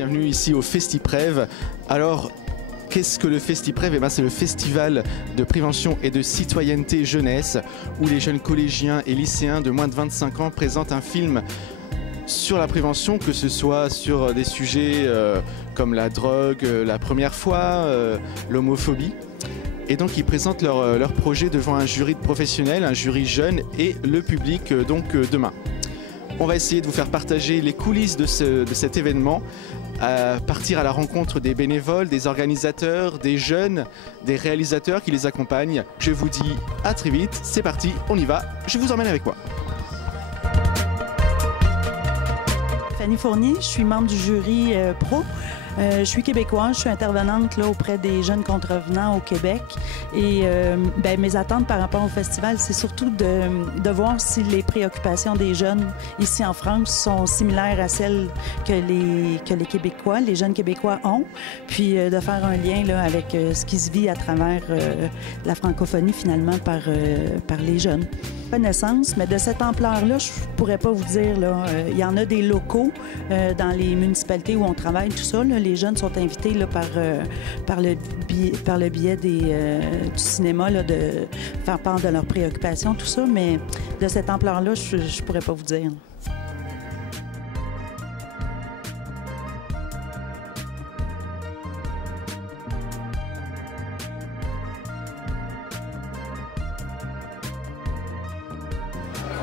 bienvenue ici au FestiPrev. Alors, qu'est-ce que le FestiPrev? C'est le festival de prévention et de citoyenneté jeunesse où les jeunes collégiens et lycéens de moins de 25 ans présentent un film sur la prévention, que ce soit sur des sujets comme la drogue, la première fois, l'homophobie. Et donc ils présentent leur projet devant un jury de professionnels, un jury jeune et le public demain. On va essayer de vous faire partager les coulisses de cet événement, partir à la rencontre des bénévoles, des organisateurs, des jeunes, des réalisateurs qui les accompagnent. Je vous dis à très vite, c'est parti, on y va, je vous emmène avec moi. Fanny Fournier, je suis membre du jury pro. Je suis québécoise, je suis intervenante là, auprès des jeunes contrevenants au Québec. Et mes attentes par rapport au festival, c'est surtout de voir si les préoccupations des jeunes ici en France sont similaires à celles que les Québécois, les jeunes Québécois ont. Puis de faire un lien là, avec ce qui se vit à travers la francophonie finalement par les jeunes. Connaissance, mais de cette ampleur-là, je pourrais pas vous dire. Il y en a des locaux dans les municipalités où on travaille, tout ça. Là, les jeunes sont invités là, par le biais du cinéma là, de faire part de leurs préoccupations, tout ça. Mais de cette ampleur-là, je pourrais pas vous dire.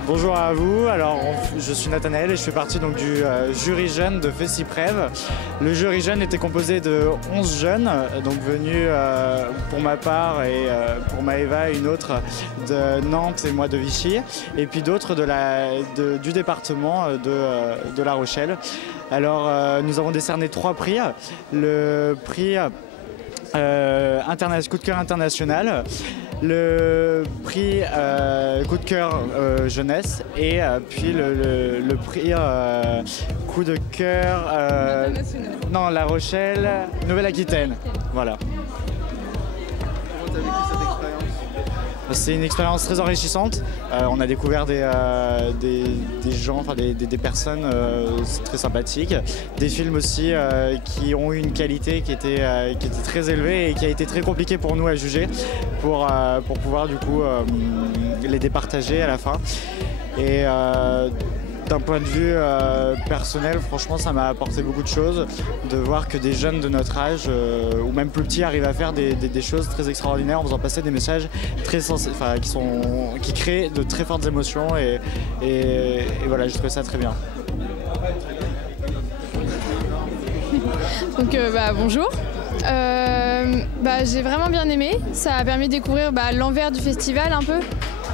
Bonjour à vous, alors je suis Nathanaël et je fais partie donc, du jury jeune de FestiPrev. Le jury jeune était composé de 11 jeunes, donc venus pour ma part et pour Maëva, une autre de Nantes et moi de Vichy, et puis d'autres du département de La Rochelle. Alors nous avons décerné 3 prix. Le prix coup de cœur international, le prix coup de cœur jeunesse et puis le prix coup de cœur La Rochelle, Nouvelle-Aquitaine. Voilà. Comment t'as vécu cette expérience? C'est une expérience très enrichissante. On a découvert des gens, enfin des personnes très sympathiques, des films aussi qui ont eu une qualité qui était très élevée et qui a été très compliqué pour nous à juger pour pouvoir du coup les départager à la fin. Et d'un point de vue personnel, franchement, ça m'a apporté beaucoup de choses de voir que des jeunes de notre âge, ou même plus petits, arrivent à faire des choses très extraordinaires en faisant passer des messages très qui créent de très fortes émotions et voilà, j'ai trouvé ça très bien. Donc bonjour. J'ai vraiment bien aimé. Ça a permis de découvrir l'envers du festival un peu.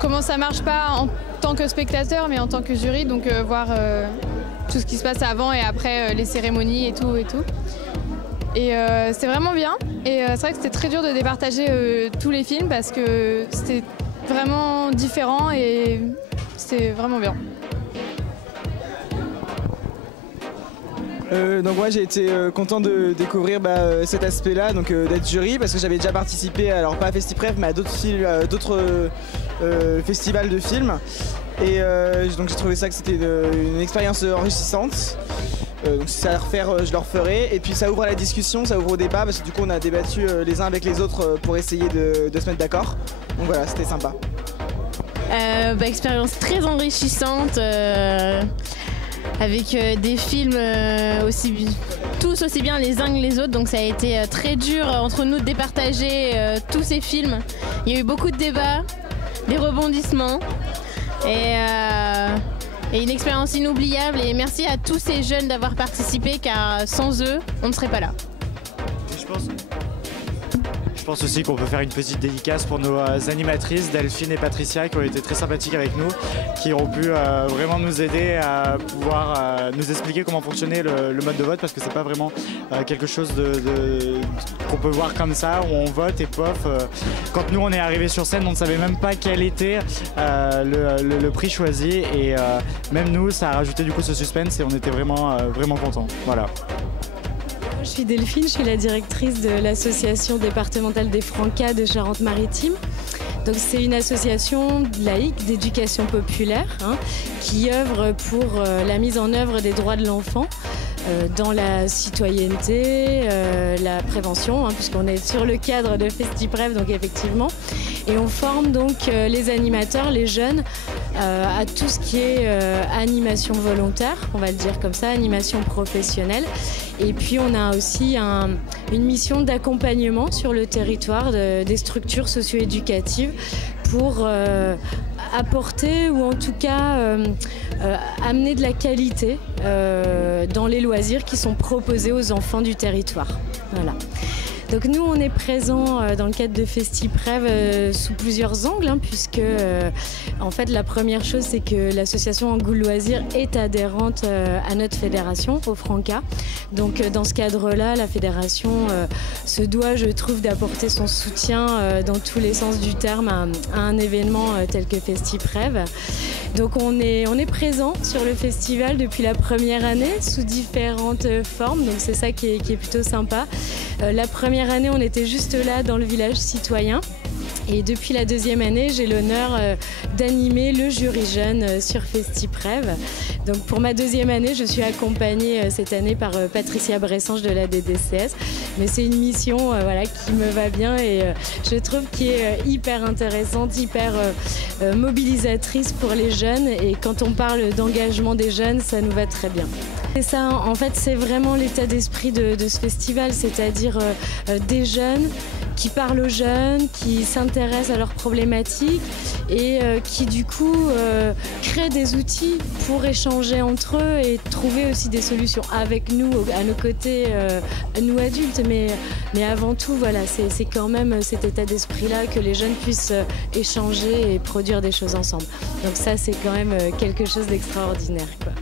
Comment ça marche pas en tant que spectateur mais en tant que jury, donc voir tout ce qui se passe avant et après les cérémonies et tout. Et c'est vraiment bien. Et c'est vrai que c'était très dur de départager tous les films parce que c'était vraiment différent et c'était vraiment bien. Donc moi j'ai été content de découvrir cet aspect-là, donc d'être jury, parce que j'avais déjà participé, alors pas à FestiPrev mais à d'autres festivals de films. Et donc j'ai trouvé ça que c'était une expérience enrichissante. Donc si c'est à refaire, je le referai. Et puis ça ouvre à la discussion, ça ouvre au débat, parce que du coup on a débattu les uns avec les autres pour essayer de se mettre d'accord. Donc voilà, c'était sympa. Expérience très enrichissante. Avec des films tous aussi bien les uns que les autres, donc ça a été très dur entre nous de départager tous ces films. Il y a eu beaucoup de débats, des rebondissements et une expérience inoubliable, et merci à tous ces jeunes d'avoir participé, car sans eux on ne serait pas là. Je pense aussi qu'on peut faire une petite dédicace pour nos animatrices Delphine et Patricia, qui ont été très sympathiques avec nous, qui ont pu vraiment nous aider à pouvoir nous expliquer comment fonctionnait le mode de vote, parce que c'est pas vraiment quelque chose qu'on peut voir comme ça, où on vote et pof. Quand nous on est arrivés sur scène, on ne savait même pas quel était le prix choisi, et même nous ça a rajouté du coup ce suspense et on était vraiment contents. Voilà. Je suis Delphine, je suis la directrice de l'association départementale des Francas de Charente-Maritime. Donc c'est une association laïque d'éducation populaire qui œuvre pour la mise en œuvre des droits de l'enfant dans la citoyenneté, la prévention, puisqu'on est sur le cadre de FestiPrev, donc effectivement. Et on forme donc les animateurs, les jeunes, à tout ce qui est animation volontaire, on va le dire comme ça, animation professionnelle. Et puis on a aussi une mission d'accompagnement sur le territoire des structures socio-éducatives pour apporter ou en tout cas amener de la qualité dans les loisirs qui sont proposés aux enfants du territoire. Voilà. Donc nous, on est présents dans le cadre de FestiPrev sous plusieurs angles, puisque en fait la première chose, c'est que l'association Angoul Loisirs est adhérente à notre fédération, au Franca. Donc dans ce cadre-là, la fédération se doit, je trouve, d'apporter son soutien dans tous les sens du terme à un événement tel que FestiPrev. Donc on est présent sur le festival depuis la première année sous différentes formes, donc c'est ça qui est plutôt sympa. La première année, on était juste là dans le village citoyen. Et depuis la deuxième année, j'ai l'honneur d'animer le jury jeune sur FestiPrev. Donc pour ma deuxième année, je suis accompagnée cette année par Patricia Bressange de la DDCS. Mais c'est une mission qui me va bien et je trouve qui est hyper intéressante, hyper mobilisatrice pour les jeunes. Et quand on parle d'engagement des jeunes, ça nous va très bien. Et ça, en fait, c'est vraiment l'état d'esprit de ce festival, c'est-à-dire des jeunes qui parlent aux jeunes, qui s'intéressent à leurs problématiques et qui du coup créent des outils pour échanger entre eux et trouver aussi des solutions avec nous, à nos côtés, nous adultes. Mais avant tout, voilà, c'est quand même cet état d'esprit-là que les jeunes puissent échanger et produire des choses ensemble. Donc ça, c'est quand même quelque chose d'extraordinaire, quoi.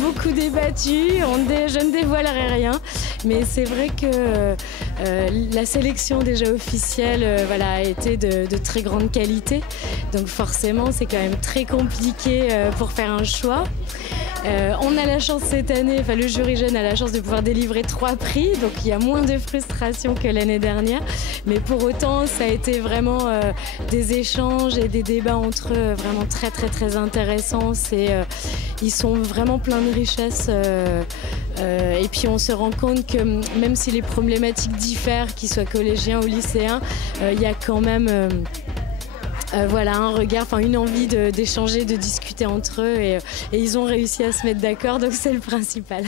Beaucoup débattu, je ne dévoilerai rien, mais c'est vrai que la sélection déjà officielle a été de très grande qualité, donc forcément c'est quand même très compliqué pour faire un choix. On a la chance cette année, le jury jeune a la chance de pouvoir délivrer 3 prix, donc il y a moins de frustration que l'année dernière, mais pour autant ça a été vraiment des échanges et des débats entre eux vraiment très très très intéressants. Ils sont vraiment pleins de richesses et puis on se rend compte que même si les problématiques diffèrent, qu'ils soient collégiens ou lycéens, il y a quand même un regard, une envie d'échanger, de discuter entre eux et ils ont réussi à se mettre d'accord, donc c'est le principal.